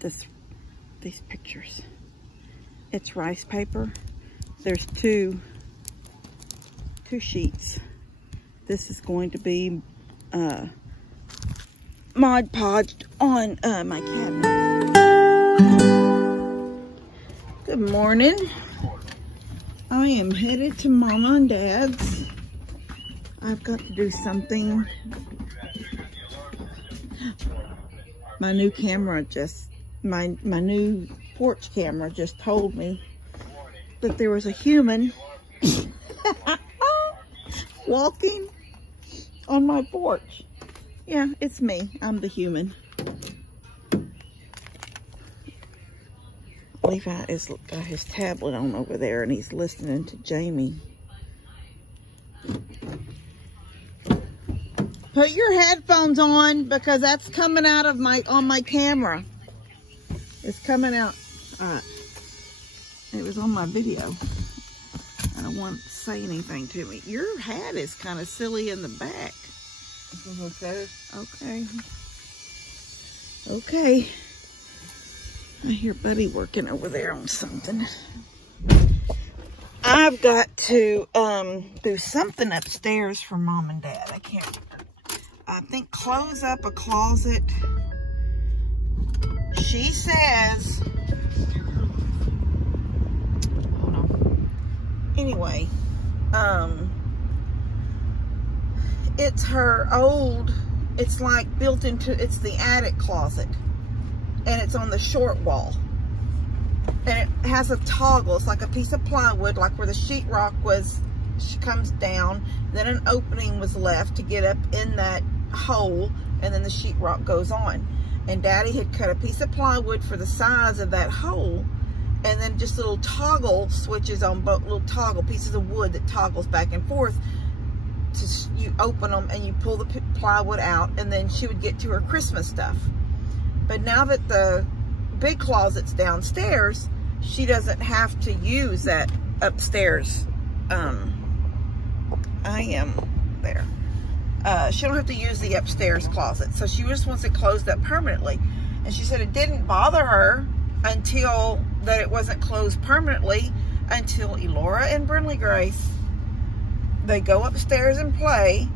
these pictures. It's rice paper. There's two sheets. This is going to be Mod Podged on my cabinet. Good morning. I am headed to Mama and Dad's. I've got to do something. My new camera my new porch camera just told me that there was a human walking on my porch. Yeah, it's me. I'm the human. Levi has got his tablet on over there and he's listening to Jamie. Put your headphones on because that's coming out of on my camera. It's coming out. It was on my video. I don't want to say anything to me. Your hat is kind of silly in the back. Okay. Okay. Okay. I hear Buddy working over there on something. I've got to do something upstairs for Mom and Dad. I think close up a closet. She says, hold on. Anyway, it's her old, it's like built into, it's the attic closet. And it's on the short wall. And it has a toggle. It's like a piece of plywood, like where the sheetrock was, she comes down. Then an opening was left to get up in that hole. And then the sheetrock goes on. And Daddy had cut a piece of plywood for the size of that hole. And then just little toggle switches on both, little toggle pieces of wood that toggles back and forth. You open them and you pull the plywood out. And then she would get to her Christmas stuff. But now that the big closet's downstairs, she doesn't have to use that upstairs. I am there. She don't have to use the upstairs closet. So she just wants it closed up permanently. And she said it didn't bother her until that it wasn't closed permanently until Elora and Brindley Grace, they go upstairs and play.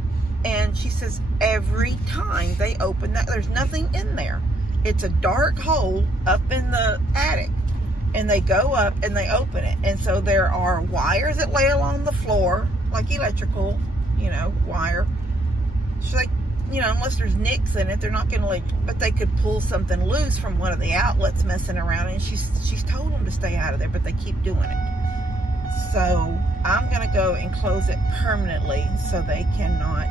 And she says every time they open that, there's nothing in there. It's a dark hole up in the attic, and they go up and they open it. And so there are wires that lay along the floor, like electrical, you know, wire. So like, you know, unless there's nicks in it, they're not going to like, but they could pull something loose from one of the outlets messing around. And she's told them to stay out of there, but they keep doing it. So I'm going to go and close it permanently so they cannot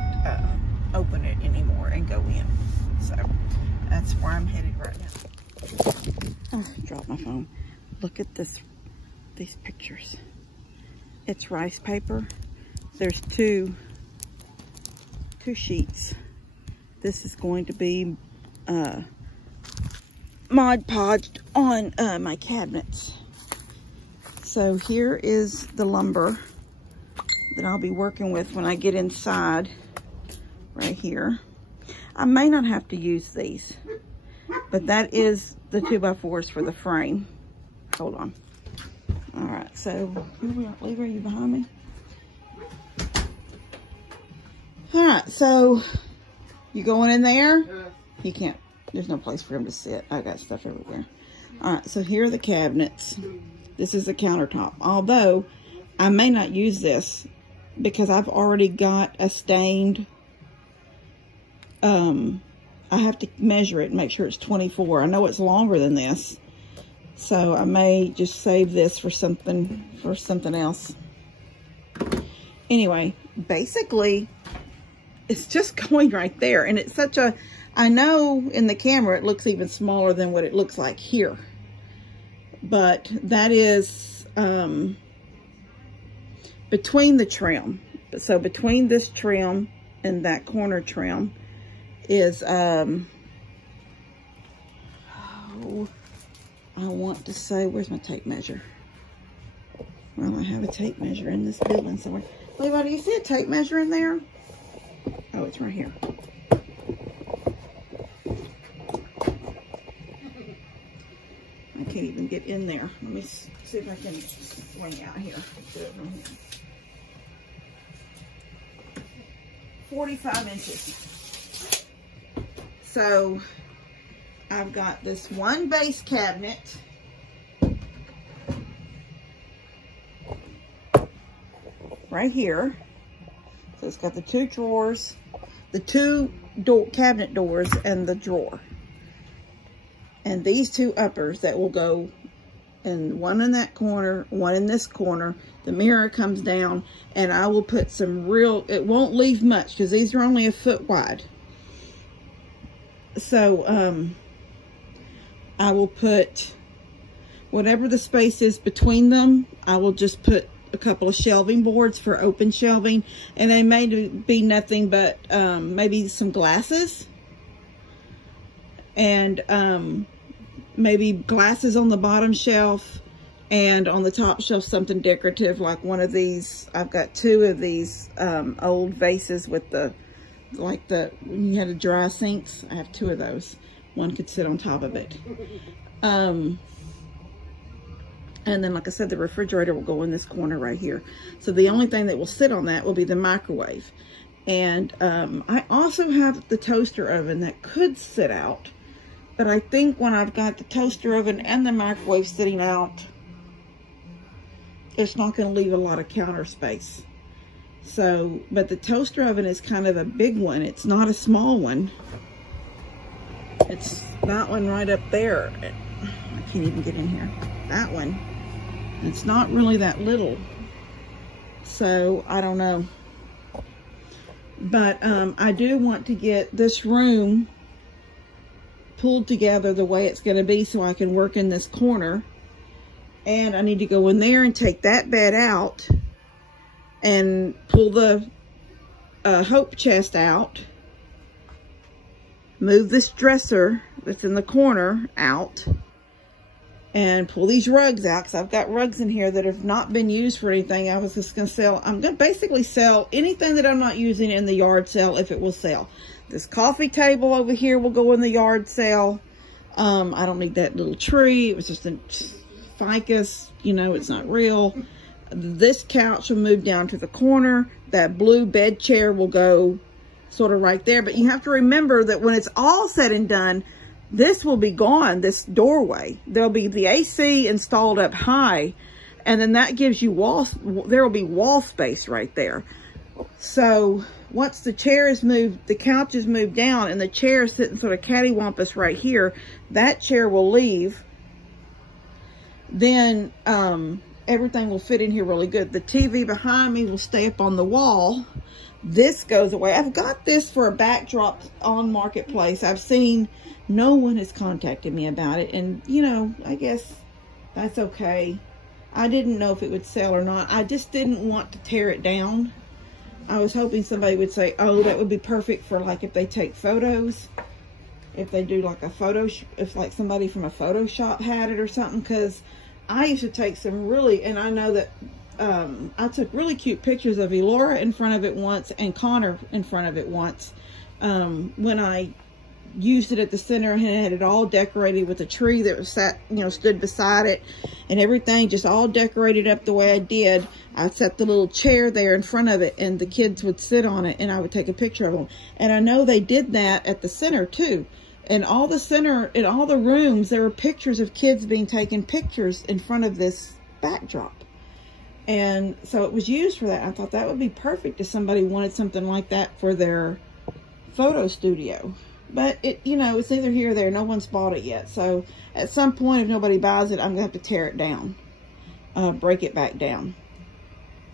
open it anymore and go in. So that's where I'm headed right now. Oh, I dropped my phone. Look at these pictures. It's rice paper. There's two sheets. This is going to be Mod Podged on my cabinets. So here is the lumber that I'll be working with when I get inside right here. I may not have to use these, but that is the 2x4s for the frame. Hold on. All right, so Lever, are you behind me? All right, so you going in there? You can't, there's no place for him to sit. I got stuff everywhere. All right, so here are the cabinets. This is the countertop. Although I may not use this because I've already got a stained, I have to measure it and make sure it's 24. I know it's longer than this, so I may just save this for something else. Anyway, basically, it's just going right there, and it's such a, I know in the camera it looks even smaller than what it looks like here, but that is between the trim. So between this trim and that corner trim is, oh, I want to say, where's my tape measure? Well, I have a tape measure in this building somewhere. Levi, do you see a tape measure in there? Oh, it's right here. I can't even get in there. Let me see if I can swing out here. Do it from here. 45 inches. So I've got this one base cabinet. Right here. So it's got the two drawers, the two cabinet doors, and the drawer. And these two uppers that will go, and one in that corner, one in this corner. The mirror comes down, and I will put some real, it won't leave much because these are only a foot wide. So I will put whatever the space is between them. I will just put a couple of shelving boards for open shelving, and they may be nothing but maybe some glasses, and maybe glasses on the bottom shelf, and on the top shelf something decorative like one of these. I've got two of these old vases with the, like the, when you had a dry sinks, I have two of those. One could sit on top of it. And then, like I said, the refrigerator will go in this corner right here. So the only thing that will sit on that will be the microwave. And I also have the toaster oven that could sit out. But I think when I've got the toaster oven and the microwave sitting out, it's not going to leave a lot of counter space. So, but the toaster oven is kind of a big one. It's not a small one. It's that one right up there. I can't even get in here. That one. It's not really that little. So, I don't know. But I do want to get this room pulled together the way it's going to be so I can work in this corner. And I need to go in there and take that bed out and pull the hope chest out. Move this dresser that's in the corner out. And pull these rugs out, because I've got rugs in here that have not been used for anything. I was just going to sell, I'm going to basically sell anything that I'm not using in the yard sale if it will sell. This coffee table over here will go in the yard sale. I don't need that little tree. It was just a ficus, you know, it's not real. This couch will move down to the corner. That blue bed chair will go sort of right there. But you have to remember that when it's all said and done, this will be gone, this doorway. There'll be the AC installed up high, and then that gives you there will be wall space right there. So once the chair is moved, the couch is moved down, and the chair is sitting sort of cattywampus right here, that chair will leave. Then everything will fit in here really good. The TV behind me will stay up on the wall. This goes away. I've got this for a backdrop on Marketplace. I've seen, no one has contacted me about it. And, you know, I guess that's okay. I didn't know if it would sell or not. I just didn't want to tear it down. I was hoping somebody would say, oh, that would be perfect for, like, if they take photos. If they do, like, a photo, if, like, somebody from a photo shop had it or something. Because I used to take some really, and I know that I took really cute pictures of Elora in front of it once and Connor in front of it once. When I used it at the center and had it all decorated with a tree that was stood beside it and everything just all decorated up the way I did. I set the little chair there in front of it and the kids would sit on it and I would take a picture of them. And I know they did that at the center too. In all the center, in all the rooms, there were pictures of kids being taken pictures in front of this backdrop. And so it was used for that. I thought that would be perfect if somebody wanted something like that for their photo studio. But it, you know, it's neither here or there. No one's bought it yet. So at some point, if nobody buys it, I'm gonna have to tear it down, break it back down,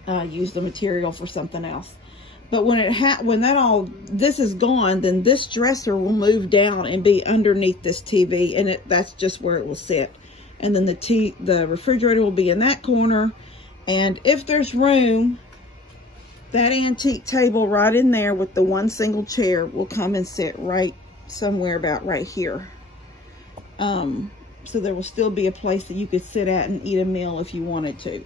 use the material for something else. But when this is gone, then this dresser will move down and be underneath this TV, and that's just where it will sit. And then the refrigerator will be in that corner. And if there's room, that antique table right in there with the one single chair will come and sit right somewhere about right here. So there will still be a place that you could sit at and eat a meal if you wanted to.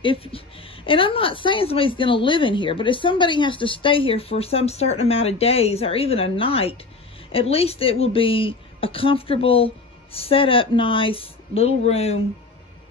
And I'm not saying somebody's going to live in here, but if somebody has to stay here for some certain amount of days or even a night, at least it will be a comfortable, set up nice, little room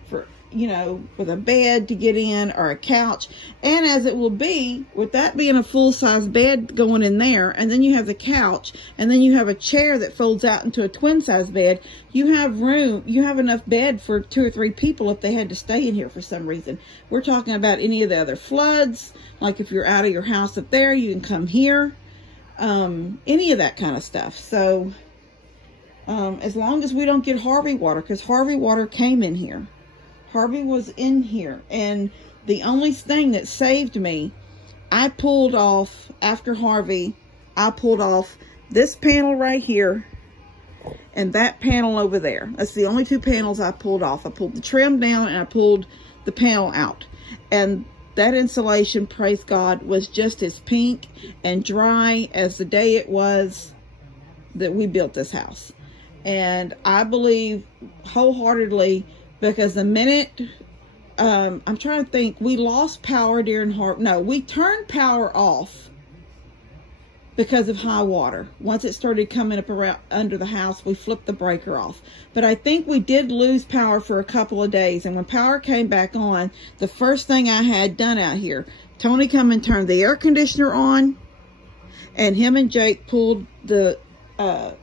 for, you know, with a bed to get in or a couch. And as it will be, with that being a full-size bed going in there, and then you have the couch, and then you have a chair that folds out into a twin-size bed, you have room, you have enough bed for 2 or 3 people if they had to stay in here for some reason. We're talking about any of the other floods, like if you're out of your house up there, you can come here. Any of that kind of stuff. So, as long as we don't get Harvey water, because Harvey water came in here. Harvey was in here, and the only thing that saved me, I pulled off, after Harvey, I pulled off this panel right here and that panel over there. That's the only 2 panels I pulled off. I pulled the trim down and I pulled the panel out. And that insulation, praise God, was just as pink and dry as the day it was that we built this house. And I believe wholeheartedly, because the minute, I'm trying to think, we lost power during we turned power off because of high water. Once it started coming up around under the house, we flipped the breaker off. But I think we did lose power for a couple of days. And when power came back on, the first thing I had done out here, Tony come and turned the air conditioner on, and him and Jake pulled the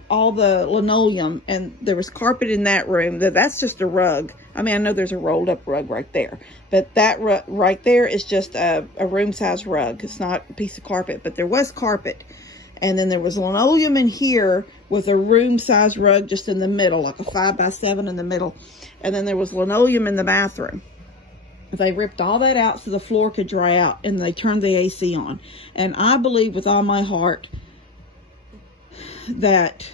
all the linoleum, and there was carpet in that room. That's just a rug. I mean, I know there's a rolled up rug right there, but that right there is just a room size rug. It's not a piece of carpet, but there was carpet. And then there was linoleum in here with a room size rug just in the middle, like a 5x7 in the middle. And then there was linoleum in the bathroom. They ripped all that out so the floor could dry out, and they turned the AC on. And I believe with all my heart that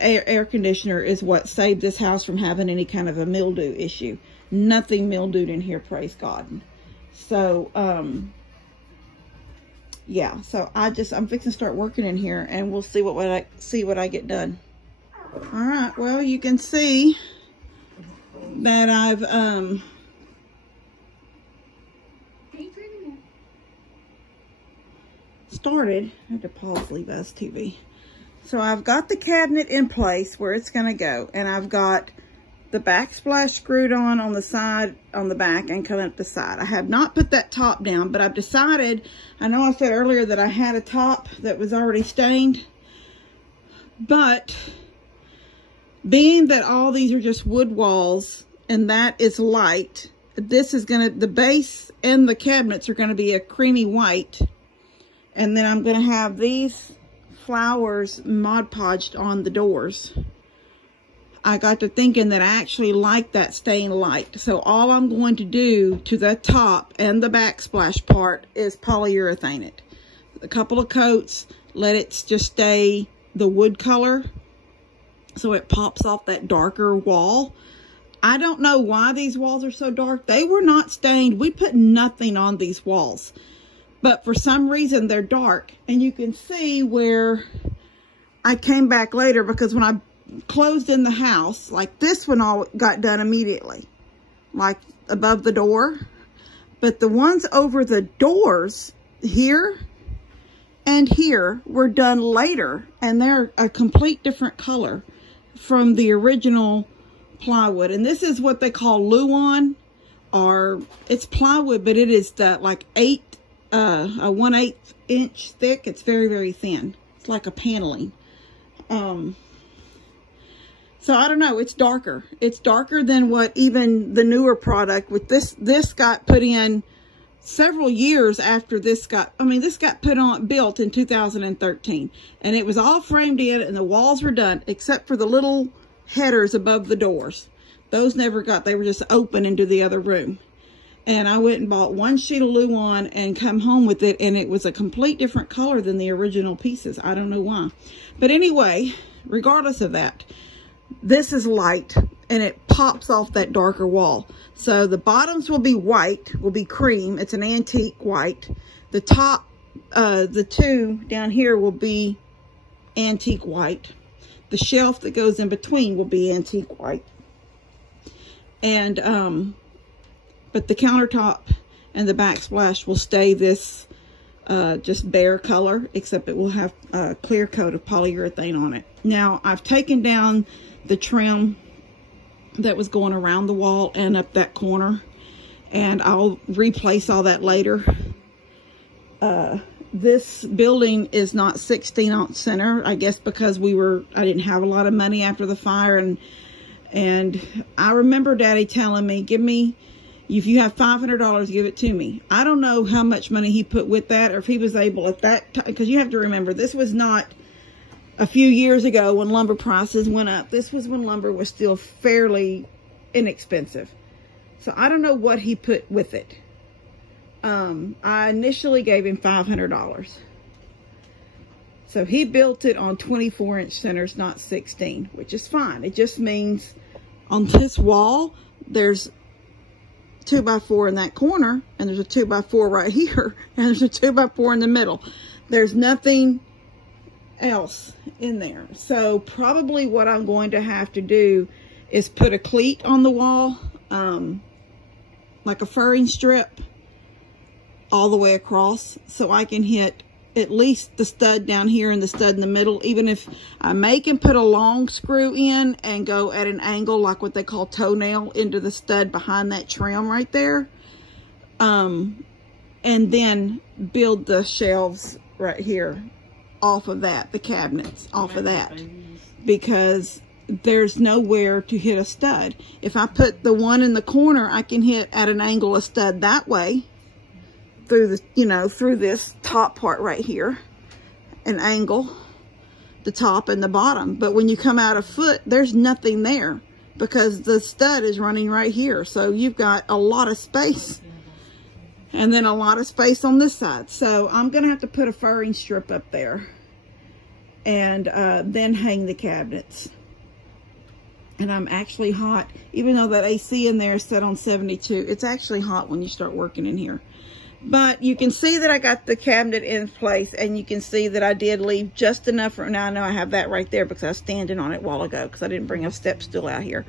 air conditioner is what saved this house from having any kind of a mildew issue. Nothing mildewed in here, praise God. So, yeah, so I'm fixing to start working in here, and we'll see what I get done. All right, well, you can see that I've started. I have to pause Levi's TV. So I've got the cabinet in place where it's going to go, and I've got the backsplash screwed on the side, on the back, and coming up the side. I have not put that top down, but I've decided, I know I said earlier that I had a top that was already stained, but being that all these are just wood walls and that is light, this is going to, the base and the cabinets are going to be a creamy white, and then I'm going to have these flowers Mod Podged on the doors. I got to thinking that I actually like that staying light. So all I'm going to do to the top and the backsplash part is polyurethane it. A couple of coats, let it just stay the wood color so it pops off that darker wall. I don't know why these walls are so dark. They were not stained. We put nothing on these walls. But for some reason, they're dark. And you can see where I came back later, because when I closed in the house, like this one all got done immediately, like above the door. But the ones over the doors here and here were done later. And they're a complete different color from the original plywood. And this is what they call Luan, or it's plywood, but it is the like a 1/8 inch thick. It's very, very thin. It's like a paneling. So I don't know. It's darker. It's darker than what even the newer product with this got put in several years after this got, this got built in 2013, and it was all framed in and the walls were done except for the little headers above the doors. Those never got, they were just open into the other room. And I went and bought one sheet of Luan and come home with it, and it was a complete different color than the original pieces. I don't know why. But anyway, regardless of that, this is light, and it pops off that darker wall. So the bottoms will be white, will be cream. It's an antique white. The top, the two down here will be antique white. The shelf that goes in between will be antique white. And, but the countertop and the backsplash will stay this just bare color, except it will have a clear coat of polyurethane on it. Now, I've taken down the trim that was going around the wall and up that corner. And I'll replace all that later. This building is not 16-ounce center, I guess because I didn't have a lot of money after the fire. And I remember Daddy telling me, if you have $500, give it to me. I don't know how much money he put with that, or if he was able at that time, because you have to remember, this was not a few years ago when lumber prices went up. This was when lumber was still fairly inexpensive. So I don't know what he put with it. I initially gave him $500. So he built it on 24-inch centers, not 16, which is fine. It just means on this wall, there's 2x4 in that corner, and there's a 2x4 right here, and there's a 2x4 in the middle. There's nothing else in there. So probably what I'm going to have to do is put a cleat on the wall, like a furring strip all the way across, so I can hit at least the stud down here and the stud in the middle. Even if I make and put a long screw in and go at an angle like what they call toenail into the stud behind that trim right there, and then build the shelves right here off of that, the cabinets off of that, because there's nowhere to hit a stud. If I put the one in the corner, I can hit at an angle a stud that way through the, through this top part right here, an angle, the top and the bottom. But when you come out a foot, there's nothing there because the stud is running right here. So you've got a lot of space, and then a lot of space on this side. So I'm going to have to put a furring strip up there and then hang the cabinets. And I'm actually hot, even though that AC in there is set on 72. It's actually hot when you start working in here. But you can see that I got the cabinet in place, and you can see that I did leave just enough room. Now I know I have that right there because I was standing on it a while ago because I didn't bring a step stool out here.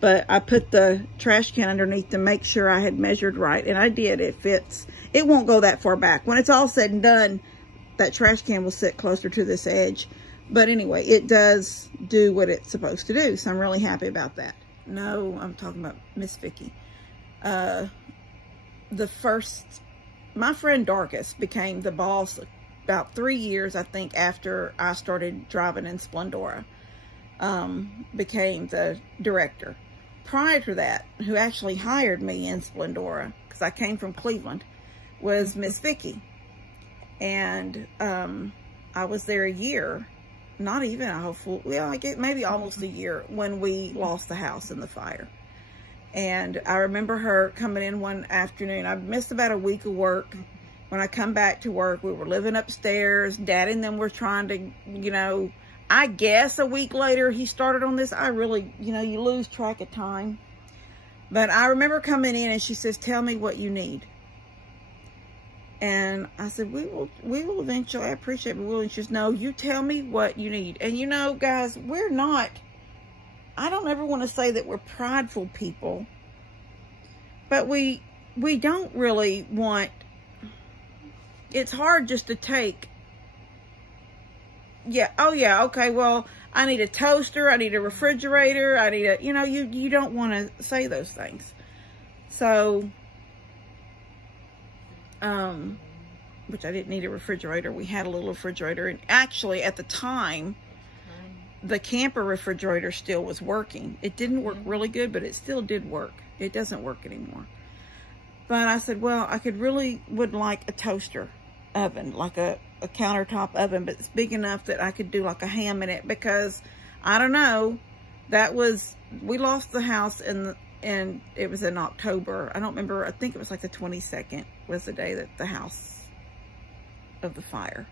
But I put the trash can underneath to make sure I had measured right, and I did. It fits. It won't go that far back. When it's all said and done, that trash can will sit closer to this edge. But anyway, it does do what it's supposed to do, so I'm really happy about that. No, I'm talking about Miss Vicky. My friend Dorcas became the boss about 3 years, I think, after I started driving in Splendora. Became the director. Prior to that, who actually hired me in Splendora, because I came from Cleveland, was Miss Vicky. And I was there a year, not even a whole, well, I guess maybe almost a year, when we lost the house in the fire. And I remember her coming in one afternoon. I missed about a week of work. When I come back to work, we were living upstairs. Dad and them were trying to, I guess a week later he started on this. I really, you lose track of time. But I remember coming in and she says, "Tell me what you need." And I said, we will eventually. I appreciate it, we will. And she says, "No, you tell me what you need." And guys, we're not, I don't ever want to say that we're prideful people, but we don't really want, it's hard just to take, oh yeah, okay, well, I need a toaster, I need a refrigerator, I need a, you don't want to say those things. So, which I didn't need a refrigerator. We had a little refrigerator, and actually at the time, the camper refrigerator still was working. It didn't work really good, but it still did work. It doesn't work anymore. But I said, well, I would like a toaster oven, like a countertop oven, but it's big enough that I could do like a ham in it, because I don't know, we lost the house and it was in October. I don't remember. I think it was like the 22nd was the day that the house of the fire.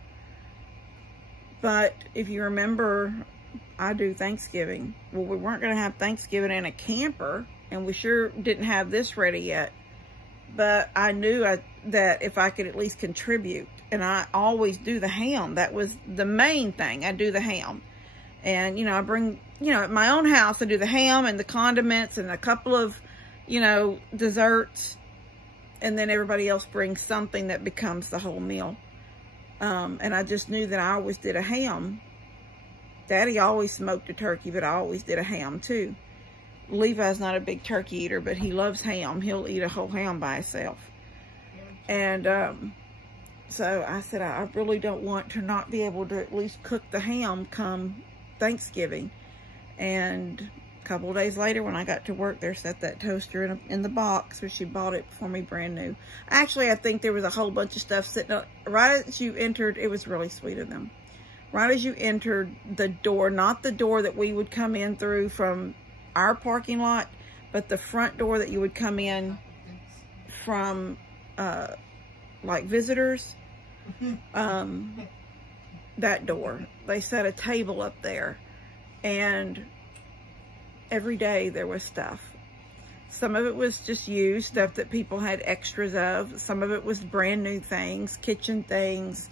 But if you remember, I do Thanksgiving. Well, we weren't going to have Thanksgiving in a camper, and we sure didn't have this ready yet. But I knew that if I could at least contribute, and I always do the ham. That was the main thing. I do the ham. And, I bring, at my own house, I do the ham and the condiments and a couple of, desserts. And then everybody else brings something that becomes the whole meal. And I just knew that I always did a ham. Daddy always smoked a turkey, but I always did a ham too. Levi's not a big turkey eater, but he loves ham. He'll eat a whole ham by himself. And so I said, I really don't want to not be able to at least cook the ham come Thanksgiving. And a couple of days later, when I got to work, there sat that toaster in the box, where she bought it for me brand new. Actually, I think there was a whole bunch of stuff sitting up. Right as you entered, it was really sweet of them. Right as you entered the door, not the door that we would come in through from our parking lot, but the front door that you would come in from, like visitors, that door, they set a table up there, and every day there was stuff. Some of it was just used stuff that people had extras of. Some of it was brand new things, kitchen things,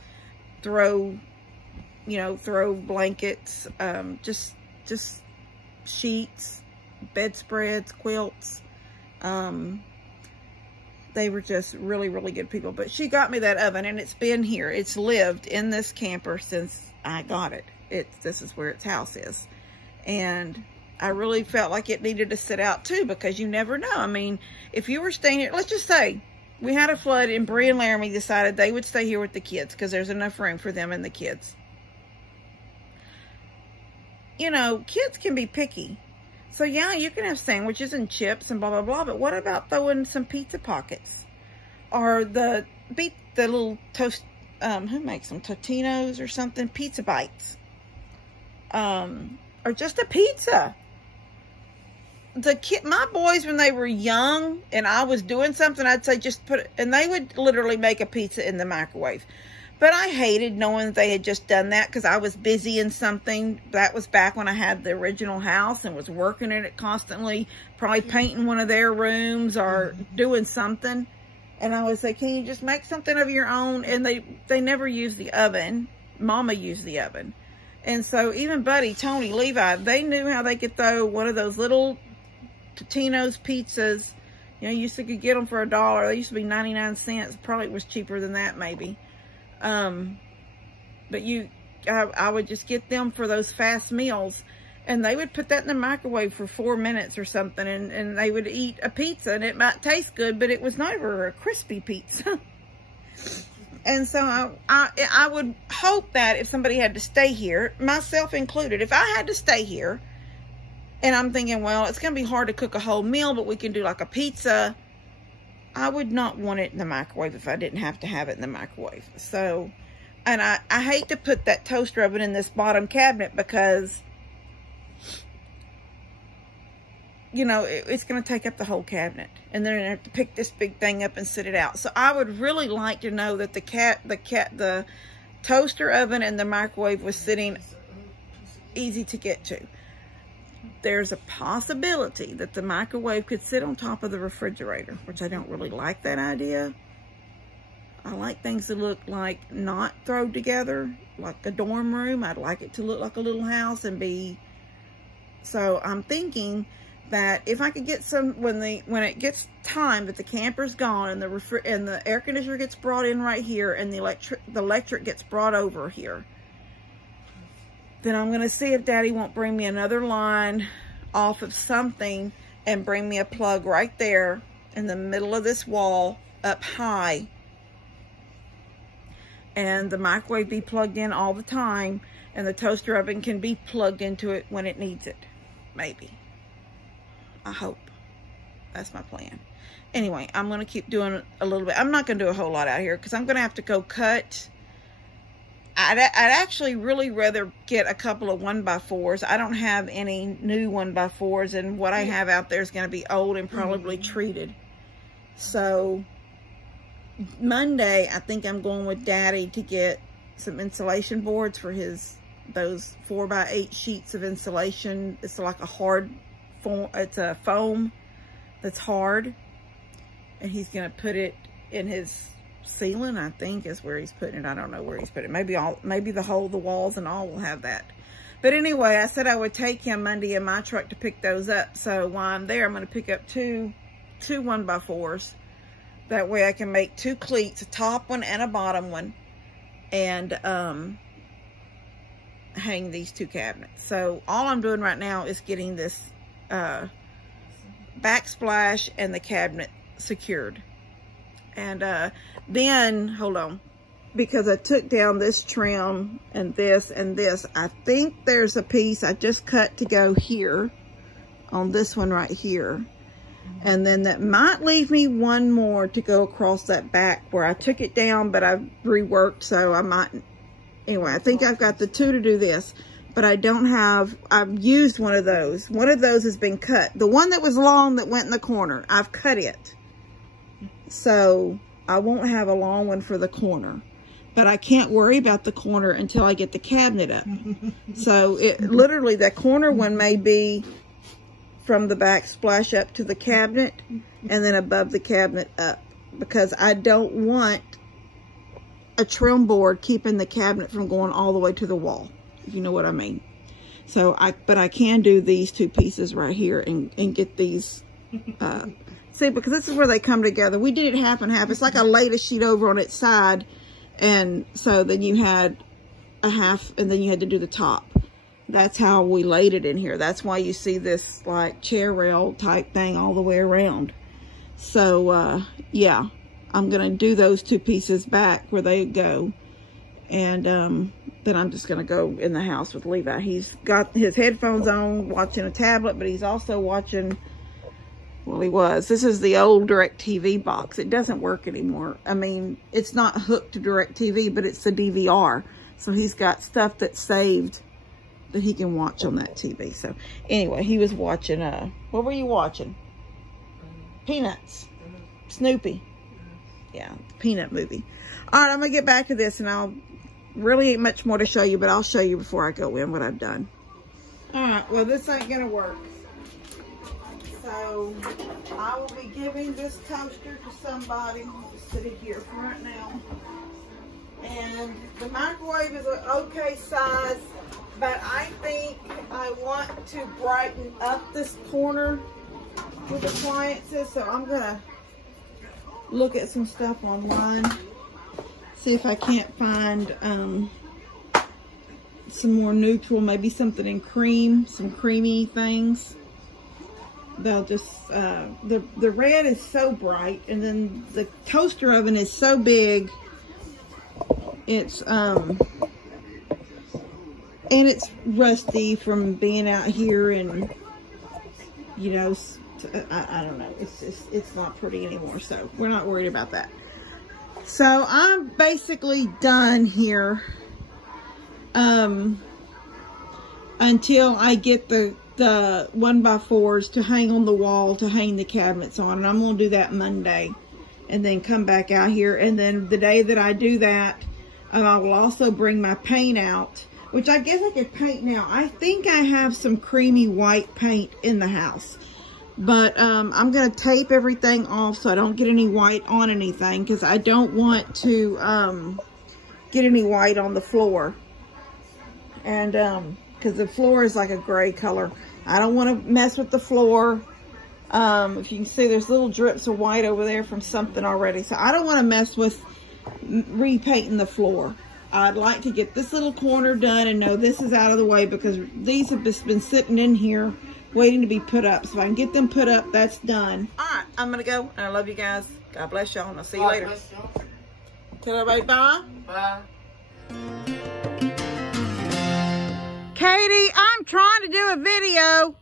throw blankets, just sheets, bedspreads, quilts. They were just really, really good people. But she got me that oven, and it's been here. It's lived in this camper since I got it. This is where its house is. And I really felt like it needed to sit out too, because you never know. I mean, if you were staying here, let's just say we had a flood and Bree and Laramie decided they would stay here with the kids because there's enough room for them and the kids. You know, kids can be picky. So yeah, you can have sandwiches and chips and blah, blah, blah. But what about throwing some pizza pockets? Or the little toast, who makes them? Totino's or something? Pizza bites. Or just a pizza. My boys, when they were young and I was doing something, I'd say just put it, and they would literally make a pizza in the microwave. But I hated knowing that they had just done that because I was busy in something. That was back when I had the original house and was working in it constantly, probably painting one of their rooms or doing something. And I would say, can you just make something of your own? And they never used the oven. Mama used the oven. And so even Buddy, Tony, Levi, they knew how they could throw one of those little Totino's pizzas. You know, you used to could get them for $1. They used to be 99 cents. Probably was cheaper than that, maybe. But I would just get them for those fast meals, and they would put that in the microwave for 4 minutes or something, and they would eat a pizza, and it might taste good, but it was never a crispy pizza. And so I would hope that if somebody had to stay here, myself included, if I had to stay here, and I'm thinking, well, it's going to be hard to cook a whole meal, but we can do like a pizza, I would not want it in the microwave if I didn't have to have it in the microwave. So, and I hate to put that toaster oven in this bottom cabinet because, you know, it's going to take up the whole cabinet. And then I have to pick this big thing up and sit it out. So I would really like to know that the toaster oven and the microwave was sitting easy to get to. There's a possibility that the microwave could sit on top of the refrigerator, which I don't really like that idea. I like things to look like not thrown together, like a dorm room. I'd like it to look like a little house and be, so I'm thinking that if I could get some, when it gets time that the camper's gone and the air conditioner gets brought in right here and the electric gets brought over here, then I'm going to see if Daddy won't bring me another line off of something and bring me a plug right there in the middle of this wall up high. And the microwave be plugged in all the time, and the toaster oven can be plugged into it when it needs it. Maybe. I hope. That's my plan. Anyway, I'm going to keep doing a little bit. I'm not going to do a whole lot out here because I'm going to have to go cut. I'd actually really rather get a couple of 1x4s. I don't have any new 1x4s, and what I have out there is going to be old and probably treated. So Monday, I think I'm going with Daddy to get some insulation boards for those 4x8 sheets of insulation. It's like a hard foam. It's a foam that's hard, and he's going to put it in his ceiling, I think is where he's putting it. I don't know where he's putting it. Maybe the walls and all will have that. But anyway, I said I would take him Monday in my truck to pick those up. So while I'm there, I'm going to pick up two 1x4s. That way I can make 2 cleats, a top one and a bottom one, and hang these 2 cabinets. So all I'm doing right now is getting this backsplash and the cabinet secured. And then, hold on, because I took down this trim and this and this. I think there's a piece I just cut to go here on this one right here. And then that might leave me one more to go across that back where I took it down, but I've reworked, so I might, anyway, I think I've got the two to do this, but I don't have, I've used one of those. One of those has been cut. The one that was long that went in the corner, I've cut it. So I won't have a long one for the corner, but I can't worry about the corner until I get the cabinet up. So it literally, that corner one may be from the backsplash up to the cabinet and then above the cabinet up, because I don't want a trim board keeping the cabinet from going all the way to the wall, if you know what I mean. So but I can do these two pieces right here and get these, see, because this is where they come together. We did it half and half. It's like I laid a sheet over on its side, and so then you had a half and then you had to do the top. That's how we laid it in here. That's why you see this like chair rail type thing all the way around. So yeah, I'm gonna do those two pieces back where they go, and then I'm just gonna go in the house with Levi. He's got his headphones on watching a tablet, but he's also watching, well, he was, this is the old DirecTV box. It doesn't work anymore. I mean, it's not hooked to DirecTV, but it's the DVR, so he's got stuff that's saved that he can watch on that TV. So anyway, he was watching, what were you watching? Peanuts. Snoopy. Yeah, the Peanut movie. All right, I'm gonna get back to this, and I'll really ain't much more to show you, but I'll show you before I go in what I've done. All right, well, this ain't gonna work. So I will be giving this toaster to somebody. I'll just sit it here for right now. And the microwave is an okay size, but I think I want to brighten up this corner with appliances, so I'm gonna look at some stuff online, see if I can't find some more neutral, maybe something in cream, some creamy things. They'll just, the red is so bright, and then the toaster oven is so big. It's, and it's rusty from being out here, and, you know, I don't know. It's just, it's not pretty anymore, so we're not worried about that. So I'm basically done here, until I get the 1x4s to hang on the wall to hang the cabinets on, and I'm gonna do that Monday, and then come back out here. And then the day that I do that, I will also bring my paint out, which I guess I could paint now. I think I have some creamy white paint in the house, but I'm gonna tape everything off so I don't get any white on anything, because I don't want to get any white on the floor. And because the floor is like a gray color, I don't want to mess with the floor. If you can see, there's little drips of white over there from something already, so I don't want to mess with repainting the floor. I'd like to get this little corner done and know this is out of the way, because these have just been sitting in here waiting to be put up. So if I can get them put up, that's done. All right, I'm gonna go, and I love you guys. God bless y'all, and I'll see you later. Tell everybody bye. Bye. Katie, I'm trying to do a video.